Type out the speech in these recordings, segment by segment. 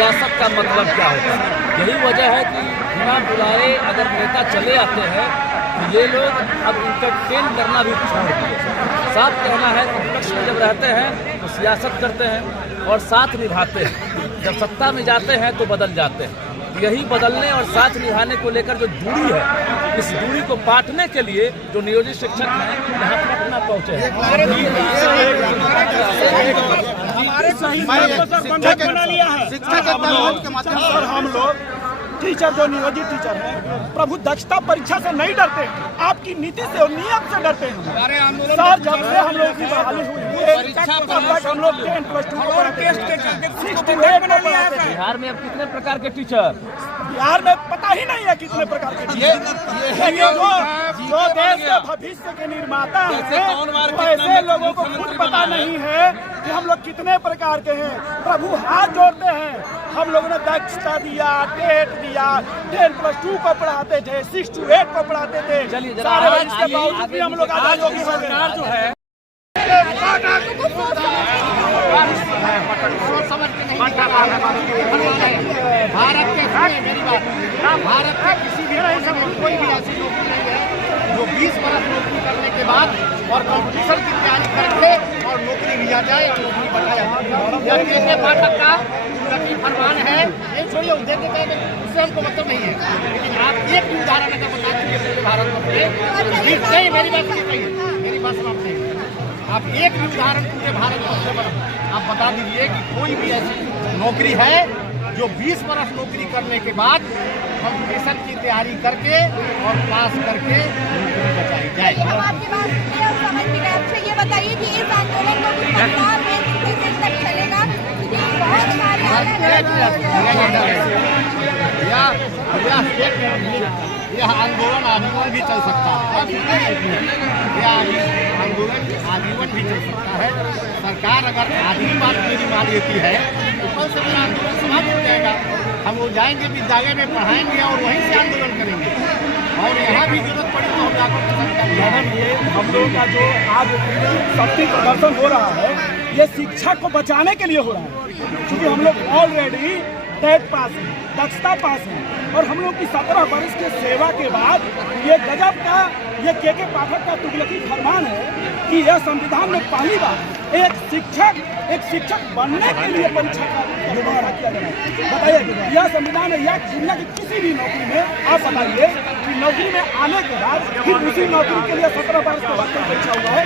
सियासत का मतलब क्या होता है। यही वजह है कि बिना बुलाए अगर नेता चले आते हैं तो ये लोग अब इंटरटेन करना भी छोड़ दिए। साफ कहना है कि विपक्ष में जब रहते हैं तो सियासत करते हैं और साथ निभाते हैं, जब सत्ता में जाते हैं तो बदल जाते हैं। यही बदलने और साथ निभाने को लेकर जो दूरी है, इस दूरी को पाटने के लिए जो नियोजित शिक्षक हैं यहाँ पटना पहुँचे हैं। हम लोग टीचर जो नियोजित टीचर हैं प्रभु दक्षता परीक्षा से नहीं डरते, आपकी नीति से और नियम से डरते हैं। सर जब से हम लोग की बहाली हुई हम लोग 10+2 बिहार में अब कितने प्रकार के टीचर, बिहार में पता ही नहीं है कितने प्रकार के टीचर। जो देश के भविष्य के निर्माता हैं ऐसे लोगों को खुद पता नहीं है कि हम लोग कितने प्रकार के हैं। प्रभु हाथ जोड़ते हैं, हम लोगों ने दक्षता दिया, टेट दिया, 10+2 को पढ़ाते थे, 6 to 8 को पढ़ाते थे। सारे इसके बावजूद भी हम लोग आजाद होगी सरकार जो है भारत के भारत के किसी भी देश में कोई भी ऐसी नौकरी नहीं है जो 20 वर्ष नौकरी करने के बाद और कंपटीशन की तैयारी करके और नौकरी लिया जाए और नौकरी बनाया जाए। के पाठक का उन्नति फरमान है, ये छोड़िए उद्देश्य का उससे हमको मतलब नहीं है। लेकिन आप एक भी उदाहरण अगर बता दीजिए पूरे भारत में, नहीं मेरी बात नहीं, मेरी बात समाप्त नहीं। आप एक भी उदाहरण पूरे भारत में आप बता दीजिए कि कोई भी ऐसी नौकरी है जो 20 वर्ष नौकरी करने के बाद कंपटीशन की तैयारी करके और पास करके नौकरी बचाई जाए। हम आपकी बात सुनिए और समझ में गए। अच्छा ये बताइए कि इस आंदोलन को किस प्रकार में कितने दिन तक चलेगा? बहुत यह आंदोलन आजीवन भी चल सकता है। यह आंदोलन आजीवन भी चल सकता है। सरकार अगर आधी बात मेरी मान लेती है तो कल से मेरा आंदोलन समाप्त हो जाएगा। हम वो जाएंगे विद्यालय में पढ़ाएंगे और वहीं से आंदोलन करेंगे और यहाँ भी जरूरत पड़ी तो हम जाकर मैडम ये हम लोगों का जो आज शक्ति प्रदर्शन हो रहा है ये शिक्षा को बचाने के लिए हो रहा है, क्योंकि हम लोग ऑलरेडी टेट पास हैं, दक्षता पास हैं और हम लोग की 17 वर्ष के सेवा के बाद ये गजब का ये के पाठक का तुगलकी फरमान है कि यह संविधान में पहली बार एक शिक्षक बनने के लिए परीक्षा का दोबारा किया गया है। बताइए यह संविधान है या दुनिया की किसी भी नौकरी में आप बताइए कि नौकरी में आने के बाद फिर उसी नौकरी के लिए 17 वर्ष के बाद परीक्षा हुआ है।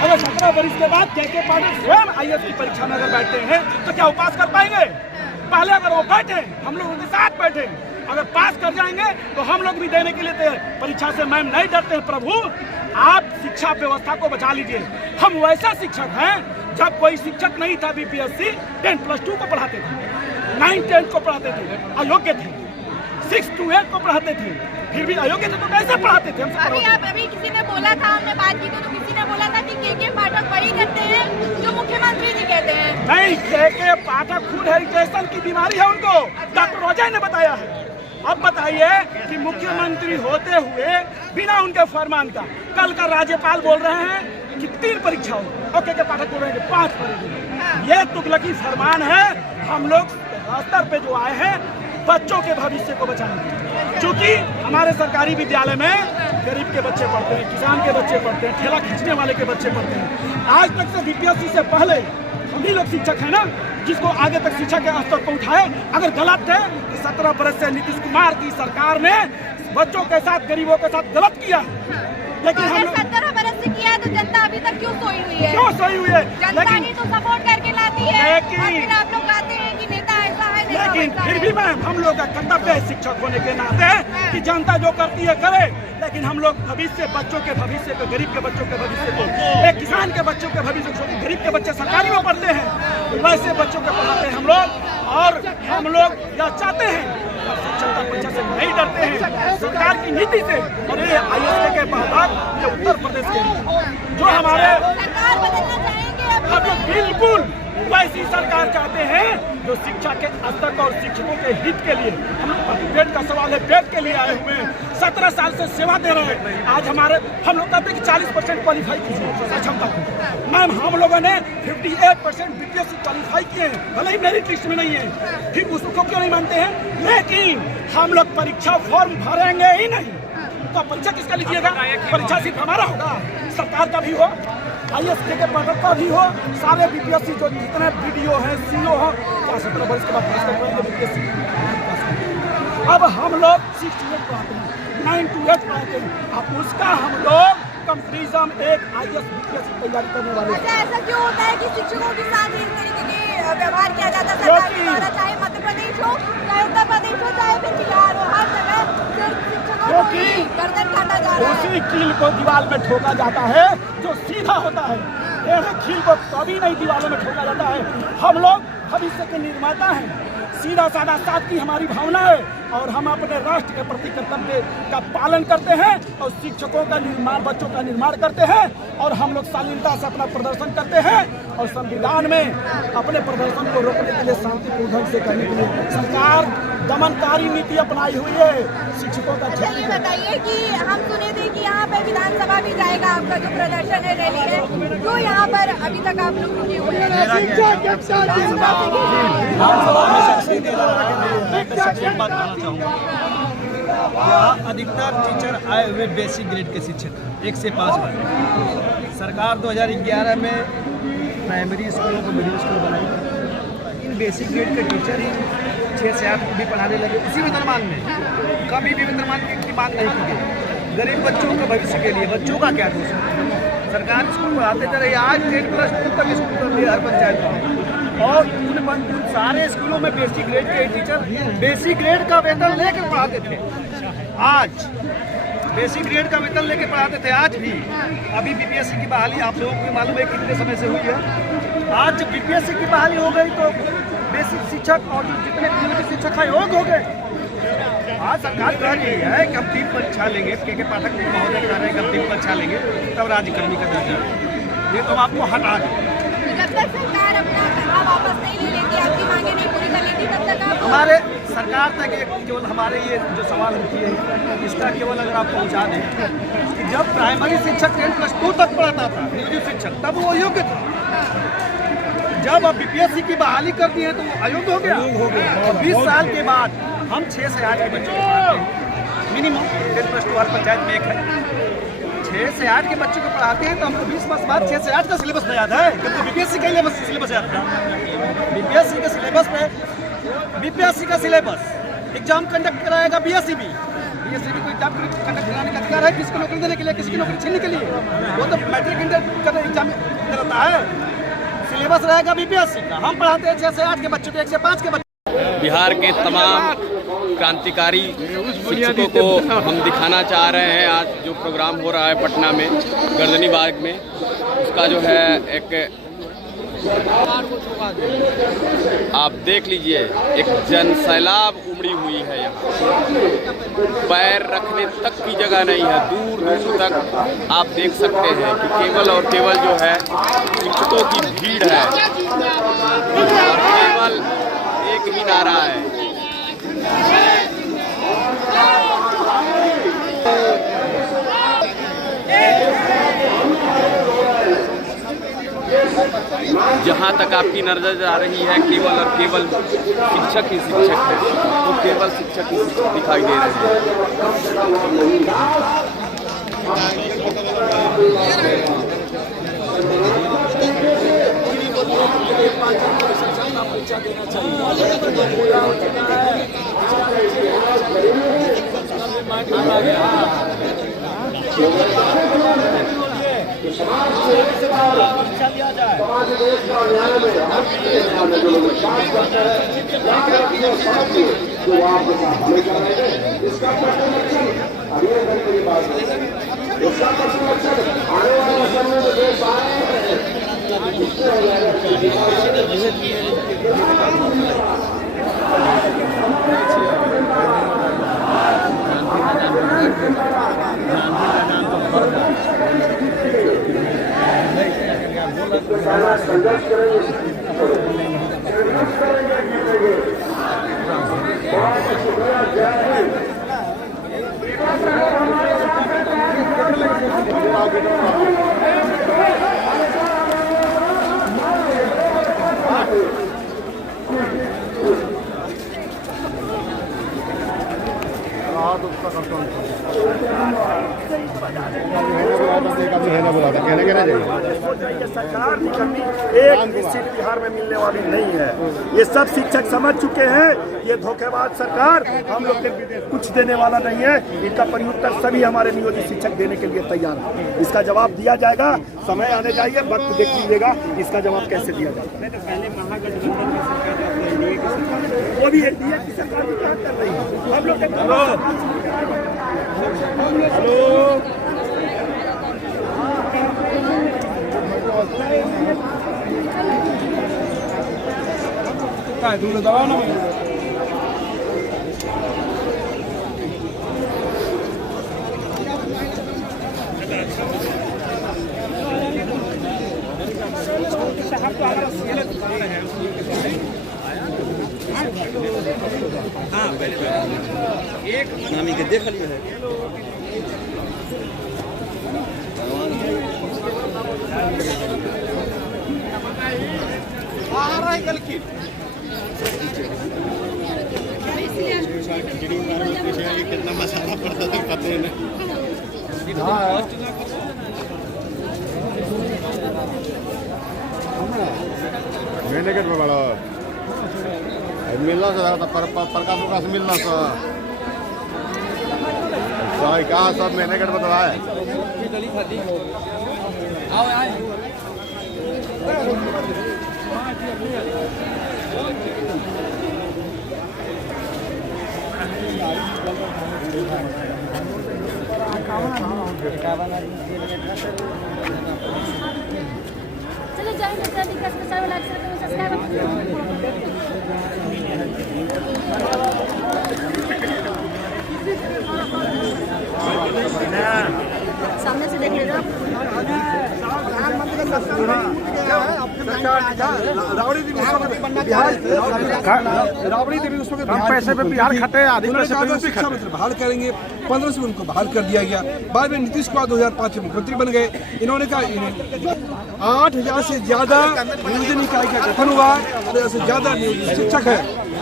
अगर 17 वर्ष के बाद के पाठक स्वयं IAS की परीक्षा में अगर बैठते हैं तो क्या वो पास कर पाएंगे? पहले अगर वो बैठे हम लोग उनके साथ बैठे, अगर पास कर जाएंगे तो हम लोग भी देने के लिए परीक्षा से मैम नहीं डरते हैं। प्रभु आप शिक्षा व्यवस्था को बचा लीजिए। हम वैसा शिक्षक हैं जब कोई शिक्षक नहीं था BPSC 10+2 को पढ़ाते थे, 9-10 को पढ़ाते थे, अयोग्य थे, 6 to 8 को पढ़ाते थे, फिर भी अयोग्य थे तो कैसे पढ़ाते थे? अभी किसी ने बोला था, हमने बात की तो किसी ने बोला था कि के पाठक वही करते हैं जो मुख्यमंत्री जी कहते हैं। नहीं, के पाठक फूड हेरिटेशन की बीमारी है उनको, डॉक्टर अजय ने बताया है। अब बताइए कि मुख्यमंत्री होते हुए बिना उनके फरमान का कल का राज्यपाल बोल रहे हैं कि 3 परीक्षा हो और के पाठक बोल रहे हैं 5 परीक्षा। ये तुगलकी फरमान है। हम लोग स्तर पे जो आए हैं बच्चों के भविष्य को बचाने, क्योंकि हमारे सरकारी विद्यालय में गरीब के बच्चे पढ़ते हैं, किसान के बच्चे पढ़ते हैं, ठेला खींचने वाले के बच्चे पढ़ते हैं। आज तक से BPSC से पहले हम ही लोग शिक्षक हैं ना जिसको आगे तक शिक्षा के स्तर पर उठाए। अगर गलत है कि 17 वर्ष से नीतीश कुमार की सरकार ने बच्चों के साथ गरीबों के साथ गलत किया, लेकिन हम 17 वर्ष से किया है तो जनता अभी तक क्यों सोई हुई है? क्यों सोई हुई है? जनता ही तो सपोर्ट करके लाती है और फिर आप लोग कहते हैं कि नेता ऐसा है, लेकिन फिर भी मैम हम लोग का कर्तव्य है शिक्षक होने के नाते कि जनता जो करती है करे, लेकिन हम लोग भविष्य बच्चों के भविष्य को, गरीब के बच्चों के भविष्य को, एक किसान के बच्चों के भविष्य को, गरीब के बच्चे सरकारी में पढ़ते हैं वैसे बच्चों को पढ़ाते हैं हम लोग। और हम लोग यह चाहते हैं शिक्षक परीक्षा से नहीं डरते हैं, सरकार की नीति से। और ये IAS के बाद ये उत्तर प्रदेश के जो हमारे सरकार बदलना चाहेंगे हम लोग बिल्कुल वैसी सरकार चाहते हैं जो शिक्षा के स्तर और शिक्षकों के हित के लिए, हम लोग पेट का सवाल है, पेट के लिए आए हुए हैं। 17 साल से सेवा दे रहे हैं। आज हम लोग कहते हैं कि 40% क्वालिफाई कीजिए सक्षमता को। मैम हम लोगों ने 58% बीपीएससी क्वालिफाई किए हैं, भले ही मेरिट लिस्ट में नहीं है, फिर उसको क्यों नहीं मानते हैं? लेकिन हम लोग परीक्षा फॉर्म भरेंगे ही नहीं। तो परीक्षा किसका लीजिएगा? परीक्षा सिर्फ हमारा होगा, सरकार का भी हो, IAS के पदक का भी हो, सारे बीपीएससी जो जितने वीडियो हैं, सीओ हो, क्या 17 वर्ष के बाद पास कर पाएंगे बीपीएससी? अब हम लोग 6 to 8 पढ़ाते हैं, 9 to 8 पढ़ाते हैं। अब उसका हम लोग कंपेरिजन एक IAS बीपीएससी तैयारी करने वाले। अच्छा, ऐसा क्यों होता है कि शिक्षकों के साथ इस तरीके के व्यवहार किया जाता है सरकार के द्वारा, चाहे मध्य प्रदेश हो, चाहे उत्तर प्रदेश हो, चाहे फिर बिहार हो, हर जगह सिर्फ शिक्षकों को ही गर्दन काटा जा रहा है। उसी कील को दीवार में ठोका जाता है जो सीधा होता है, ऐसे कील को कभी नहीं दीवारों में ठोका जाता है। हम लोग भविष्य के निर्माता हैं, सीधा साधा साथ की हमारी भावना है और हम अपने राष्ट्र के प्रति कर्तव्य का पालन करते हैं और शिक्षकों का निर्माण, बच्चों का निर्माण करते हैं और हम लोग शालीनता से अपना प्रदर्शन करते हैं और संविधान में अपने प्रदर्शन को रोकने के लिए शांतिपूर्ण ढंग से करने के लिए सरकार दमनकारी नीति अपनाई हुई है शिक्षकों का। अच्छा, ये बताइए कि हम सुने थे कि यहाँ पे विधानसभा भी जाएगा आपका जो प्रदर्शन है, रैली है, तो यहाँ पर अभी तक आप लोग रुके हुए हैं। यहाँ अधिकतर टीचर आए हुए बेसिक ग्रेड के शिक्षक 1 से 5 वाले। सरकार 2011 में प्राइमरी स्कूलों को मिडिल स्कूल बनाई। इन बेसिक ग्रेड के टीचर ही 6 से 8 भी पढ़ाने लगे उसी वेतनमान में। कभी भी वेतनमान की मांग नहीं की गई। गरीब बच्चों के भविष्य के लिए बच्चों का क्या दोष है? सरकारी स्कूल पढ़ाते जा रही है। आज 10+2 तक स्कूल कर दिया हर पंचायत में और उन सारे स्कूलों में बेसिक ग्रेड के टीचर बेसिक ग्रेड का वेतन लेकर पढ़ाते थे। आज बेसिक ग्रेड का वेतन लेके पढ़ाते थे। आज भी अभी बीपीएससी की बहाली आप लोगों को मालूम है कितने समय से हुई है। आज जब बीपीएससी की बहाली हो गई तो बेसिक शिक्षक और जितने पीएचडी शिक्षक हैं योग हो गए। आज सरकार कह रही है कि हम 3 परीक्षा लेंगे, के पाठक महोदय कह रहे हैं कि हम 3 परीक्षा लेंगे तब राज्यकर्मी का दर्जा, ये तो हम आपको हटा दें। जब तक सरकार अपना वापस नहीं ले लेती, आपकी मांगे नहीं पूरी कर लेती, तब तक आप हमारे सरकार तक केवल हमारे ये जो सवाल हम किए हैं इसका केवल अगर आप पहुँचा दें कि जब प्राइमरी शिक्षक 10+2 तक पढ़ाता था नियोजित शिक्षक तब वो अयोग्य था। जब अब बीपीएससी की बहाली कर दी है तो वो अयोग्य हो गया। और 20 साल के बाद हम 6 से 8 के बच्चों को पढ़ाते हैं। मिनिमम 10+2 हर पंचायत में एक है। 6 से 8 के बच्चों को पढ़ाते हैं तो हमको 20 वर्ष बाद 6 से 8 का सिलेबस नहीं याद है, क्योंकि बीपीएससी का सिलेबस याद था। बीपीएससी के सिलेबस में बीपीएससी का सिलेबस एग्जाम कंडक्ट कराएगा बीएससी भी कोई एग्जाम कंडक्ट कराने का अधिकार है किसको नौकरी देने के लिए, किसकी नौकरी छीनने के लिए? वो तो मैट्रिक इंटर का एग्जाम कराता है। सिलेबस रहेगा बीपीएससी का। हम पढ़ाते हैं 6 से 8 के बच्चों को, 1 से 5 के बच्चों। बिहार के तमाम क्रांतिकारी शिक्षकों को हम दिखाना चाह रहे हैं। आज जो प्रोग्राम हो रहा है पटना में गर्दनी बाग में, उसका जो है एक आप देख लीजिए, एक जन सैलाब उमड़ी हुई है। यहाँ पैर रखने तक की जगह नहीं है। दूर दूर तक आप देख सकते हैं कि केवल और केवल जो है शिक्षकों की भीड़ है और केवल एक ही नारा है। जहाँ तक आपकी नजर आ रही है केवल और केवल शिक्षक ही शिक्षक है, तो केवल शिक्षक ही शिक्षक दिखाई दे रहे समाज सरकार निकलनी एक भी सीट बिहार में मिलने वाली नहीं है। ये सब शिक्षक समझ चुके हैं, ये धोखेबाज सरकार हम लोग के कुछ देने वाला नहीं है। इनका प्रत्युत्तर सभी हमारे नियोजित शिक्षक देने के लिए तैयार है। इसका जवाब दिया जाएगा, समय आने जाइए, वक्त देख लीजिएगा इसका जवाब कैसे दिया जाएगा। वो भी एनडीए की सरकार भी क्या कर रही है, हम लोग दबाओ ना। एक नामी के देख लिया है। कितना मसाला पड़ता था पता नहीं। मेंढेकट में बड़ा मिलना था प्रकाश मिलना था क्या सब मेंढेकट में दवा है। चले जाएंगे सामने से देख लीजिए। राबड़ी देवी उसमें कम पैसे पे बिहार खटे, अधिक पैसे पे शिक्षा मंत्री बहाल करेंगे। 15 से उनको बहाल कर दिया गया। बाद में नीतीश कुमार 2005 में मुख्यमंत्री बन गए। इन्होंने कहा 8,000 से ज्यादा नियोजन इकाई का गठन हुआ, 8,000 से ज्यादा शिक्षक है।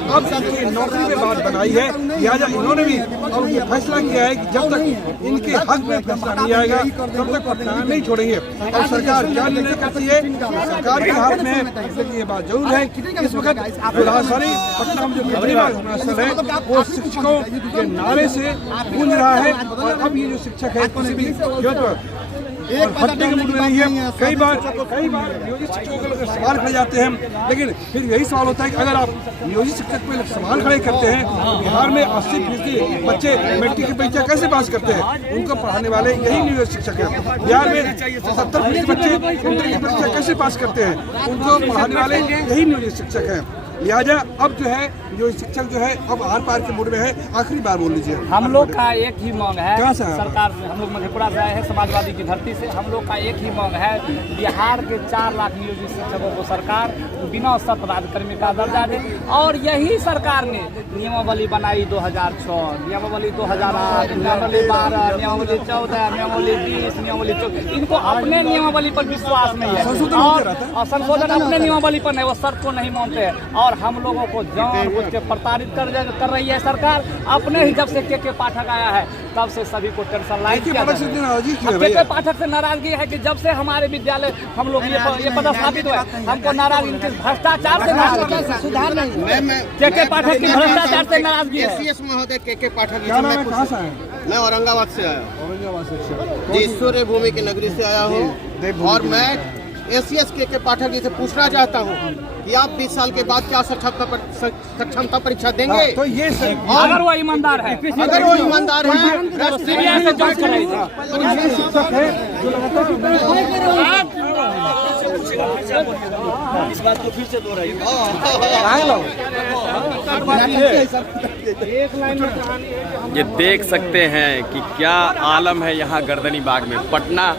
अब इनकी नौकरी में बात बनाई है, लिहाजा इन्होंने भी अब ये फैसला किया है कि जब तक इनके हक में फैसला नहीं आएगा तब तक पटना नहीं छोड़ेंगे। और सरकार क्या निर्णय करती है, सरकार के हाथ में ये बात जरूर है। इस वक्त राजधानी पटना में जो केजरीवाल घटनास्थल है वो शिक्षकों के नारे से गूंज रहा है। और अब ये जो शिक्षक है किसी भी हटने के मूड में नहीं है। कई बार नियोजित शिक्षकों के सवाल खड़े जाते हैं, लेकिन फिर यही सवाल होता है कि अगर आप नियोजित शिक्षक पे सवाल खड़े करते हैं, बिहार में 80% बच्चे मैट्रिक की परीक्षा कैसे पास करते हैं? उनको पढ़ाने वाले यही नियोजित शिक्षक हैं। बिहार में 70% बच्चे इंटर की परीक्षा कैसे पास करते हैं? उनको पढ़ाने वाले यही नियोजित शिक्षक हैं। लिहाजा अब जो है जो शिक्षक जो है अब आर पार के मूड में है। आखिरी बार बोल लीजिए। हम लोग का एक ही मांग है सरकार से, हम लोग मधेपुरा से आए हैं, समाजवादी की धरती से। हम लोग का एक ही मांग है, बिहार के 4 लाख नियोजित शिक्षकों को सरकार बिना शर्त राज्यकर्मी का दर्जा दे। और यही सरकार ने नियमावली बनाई 2006, नियमावली 2008, नियमावली 12, नियमावली 14, नियमावली 20, नियमावली 24। इनको अपने नियमावली पर विश्वास नहीं है और संशोधन अपने नियमावली पर नहीं, वो शर्त को नहीं मानते हैं। और हम लोगों को जानबूझ के प्रताड़ित कर रही है सरकार। अपने ही जब से के पाठक आया है तब से सभी को टेंशन लाइट किया। के पाठक से नाराजगी है कि जब से हमारे विद्यालय हम लोग ये पदस्थापित हुए, हमको नाराजगी इनके भ्रष्टाचार से सुधार नहीं। के पाठक की भ्रष्टाचार से नाराजगी है। महोदय के पाठक मैं औरंगाबाद से आया, जी ईश्वरीय भूमि की नगरी से आया हूँ। और मैं एसीएस के पाठक जी से पूछना चाहता हूँ कि आप 20 साल के बाद क्या सक्षमता परीक्षा देंगे? तो ये अगर वो ईमानदार है, अगर वो ईमानदार है, सीबीआई से जांच कराइए। इस बात को फिर से दोहराइए। ये देख सकते हैं कि क्या आलम है यहाँ गर्दनी बाग में। पटना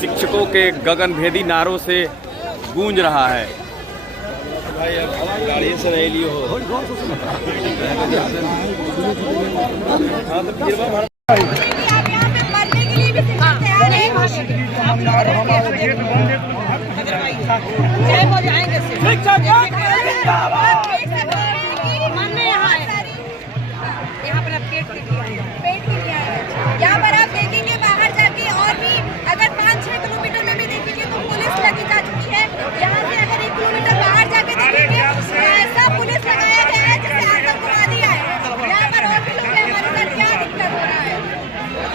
शिक्षकों के गगनभेदी नारों से गूंज रहा है। गाड़ी से नहीं लियो हो कि आप यहाँ पे मरने के लिए भी तैयार हैं। जय हो जाएंगे यहाँ पर पेट के लिए आए हैं। यहाँ पर आप देखेंगे बाहर जाके और भी अगर 5-6 किलोमीटर में भी देखेंगे तो पुलिस लगी जा चुकी है। यहाँ से अगर 1 किलोमीटर बाहर जाके देखेंगे तो ऐसा पुलिस लगाया गया है जैसे आतंकवादी आए हैं। यहाँ पर और भी लोग हैं, हमारे साथ क्या दिक्कत हो रहा है?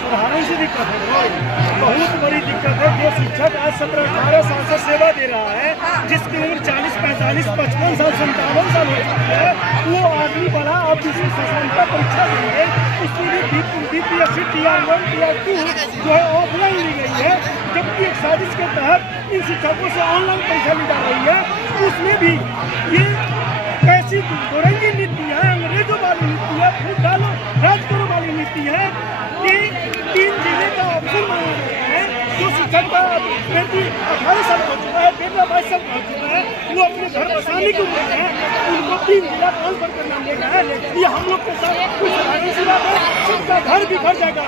साधारण सी दिक्कत है, बहुत बड़ी दिक्कत है। जो शिक्षक आज 17-18 साल से सेवा दे रहा है, जिसकी उम्र 40, 45, 55 साल, 57 साल हो चुकी है, वो आदमी बड़ा अब किसी सशंता परीक्षा देंगे, उसमें भी BPSC TR1 TR2 जो है ऑफलाइन ली गई है, जबकि एक साजिश के तहत इन शिक्षकों से ऑनलाइन परीक्षा ली जा रही है। उसमें भी ये कैसी दोरंगी नीति है, अंग्रेजों वाली नीति है, फूट डालो राज करो वाली नीति है कि 3 जिले का ऑप्शन मांगा गया है। जो शिक्षक का बेटी 18 साल हो चुका है, बेटा 22 साल हो चुका है, वो अपने घर बसाने की उम्र है, उनको 3 जिला ट्रांसफर करना लेगा है। ये हम लोग के साथ कुछ साधारण सी बात है, सबका घर बिखर जाएगा।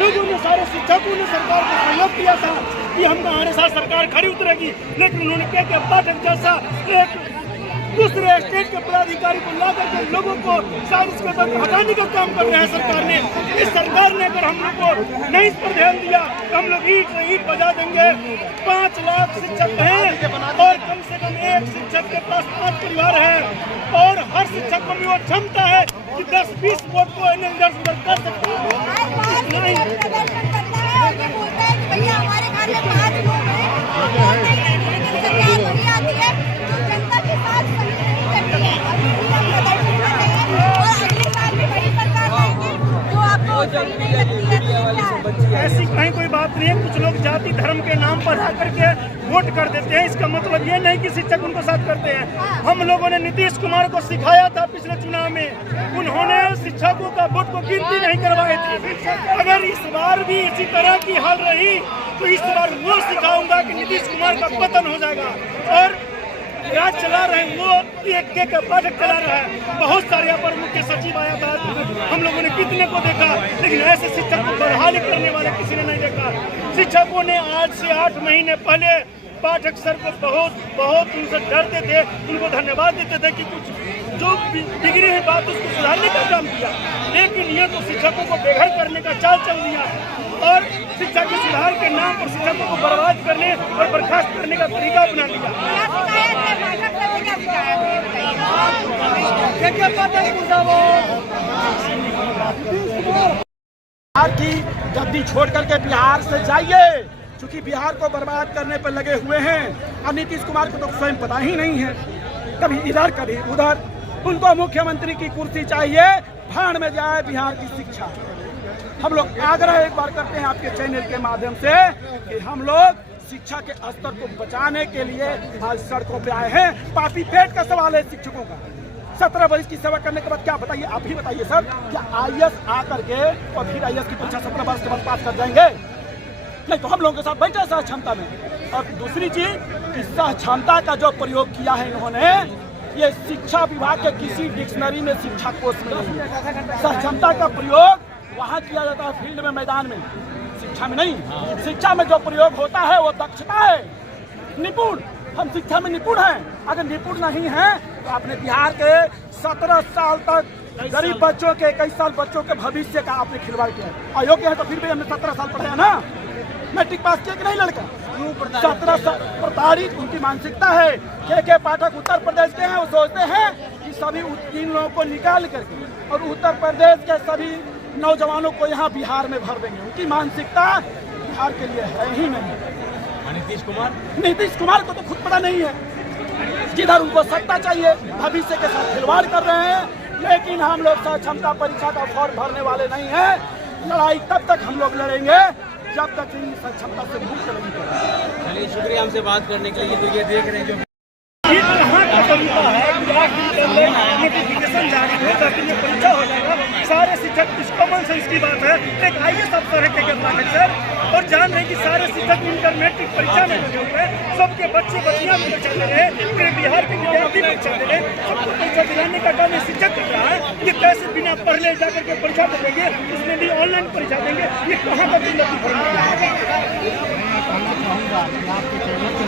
लोगों ने, सारे शिक्षकों ने सरकार को सहयोग किया था कि हम हमारे साथ सरकार खड़ी उतरेगी, लेकिन उन्होंने क्या किया, पाठक जैसा एक दूसरे स्टेट के पदाधिकारी को ला करके लोगों को साजिश के तहत हटाने का काम कर रहे हैं सरकार ने। इस सरकार ने अगर हम लोग को नहीं इस पर ध्यान दिया तो हम लोग ईट बजा देंगे। 5 लाख शिक्षक हैं और कम से कम एक शिक्षक के पास 5 परिवार है और हर शिक्षक में वो क्षमता है कि 10-20 वोट को इधर-उधर कर सकता है। प्रदर्शन करता है और ये बोलता है कि भैया हमारे घर में 5 लोग हैं, वोट नहीं देंगे, लेकिन सरकार वही आती है जो जनता के साथ नहीं करती है। अभी भी हम प्रदर्शन कर रहे हैं और अगले साल भी वही सरकार लाएंगे जो आपको सही नहीं लगती है। ऐसी कहीं कोई बात नहीं है। कुछ लोग जाति धर्म के नाम पर आकर के वोट कर देते हैं, इसका मतलब ये नहीं कि शिक्षक उनको साथ करते हैं। हम लोगों ने नीतीश कुमार को सिखाया था पिछले चुनाव में, उन्होंने शिक्षकों का वोट को गिनती नहीं करवाई थी। अगर इस बार भी इसी तरह की हाल रही तो इस बार वो सिखाऊंगा कि नीतीश कुमार का पतन हो जाएगा। और राज चला रहे हैं वो एक पाठक चला रहा है। बहुत सारे यहाँ पर मुख्य सचिव आया था, हम लोगों ने कितने को देखा, लेकिन ऐसे शिक्षक को बहाली करने वाले किसी ने नहीं देखा। शिक्षकों ने आज से 8 महीने पहले पाठक सर को बहुत उनसे डरते थे, उनको धन्यवाद देते थे कि कुछ जो बिगड़ी हुई बात उसको सुधारने का काम किया, लेकिन ये तो शिक्षकों को बेघर करने का चाल चल दिया और शिक्षा के सुधार के नाम पर शिक्षकों को बर्बाद करने और बर्खास्त करने का तरीका अपना लिया। बिहार की गद्दी छोड़ करके बिहार से जाइए, क्योंकि बिहार को बर्बाद करने पर लगे हुए हैं। और नीतीश कुमार को तो स्वयं पता ही नहीं है, कभी इधर कभी उधर। उनको मुख्यमंत्री की कुर्सी चाहिए, भाड़ में जाए बिहार की शिक्षा। हम लोग आग्रह एक बार करते हैं आपके चैनल के माध्यम से कि हम लोग शिक्षा के स्तर को बचाने के लिए आज सड़कों पे आए हैं। पापी पेट का सवाल है शिक्षकों का। 17 वर्ष की सेवा करने के बाद क्या बताइए, आप ही बताइए सर, क्या IAS आकर के और फिर IAS की परीक्षा 17 वर्ष के बाद पास कर जाएंगे? नहीं तो हम लोगों के साथ बैठे सह क्षमता में। और दूसरी चीज, इस सह क्षमता का जो प्रयोग किया है इन्होंने, ये शिक्षा विभाग के किसी डिक्शनरी में, शिक्षा कोष में नहीं है। सह क्षमता का प्रयोग वहाँ किया जाता है फील्ड में, मैदान में, शिक्षा में नहीं। शिक्षा में जो प्रयोग होता है वो दक्षता है, निपुण। हम शिक्षा में निपुण हैं। अगर निपुण नहीं हैं तो आपने बिहार के 17 साल तक गरीब बच्चों के, 21 साल बच्चों के भविष्य का आपने खिलवाड़ किया। अयोग्य है तो फिर भी हमने 17 साल पढ़ाया ना, मैट्रिक पास किया कि नहीं लड़का? 17 साल प्रताड़ित उनकी मानसिकता है। के पाठक उत्तर प्रदेश के हैं, वो सोचते हैं कि सभी इन लोगों को निकाल करके और उत्तर प्रदेश के सभी नौजवानों को यहाँ बिहार में भर देंगे। उनकी मानसिकता बिहार के लिए है ही नहीं। नीतीश कुमार को तो खुद पता नहीं है, जिधर उनको सत्ता चाहिए भविष्य के साथ खिलवाड़ कर रहे हैं। लेकिन हम लोग सह क्षमता परीक्षा का फॉर्म भरने वाले नहीं हैं। लड़ाई तब तक हम लोग लड़ेंगे जब तक इन सह क्षमता से मुक्त नहीं करेंगे। चलिए, शुक्रिया हमसे बात करने के लिए। तो ये देख रहे हैं जो नोटिफिकेशन जारी हो जाती है, परीक्षा हो जाएगा, सारे शिक्षक कॉमन सेंस की बात है। एक IAS अफसर है के पाठक सर, और जान रहे हैं कि सारे शिक्षक इंटरनेट की परीक्षा में लगे हुए हैं, सबके बच्चे बच्चियां परीक्षा दे रहे हैं, पूरे बिहार के विद्यार्थी परीक्षा दे रहे हैं, सबको परीक्षा दिलाने का काम शिक्षक कर रहा है। ये कैसे बिना पढ़ने जाकर के परीक्षा देंगे, उसमें भी ऑनलाइन परीक्षा देंगे, ये कहाँ का उन्नति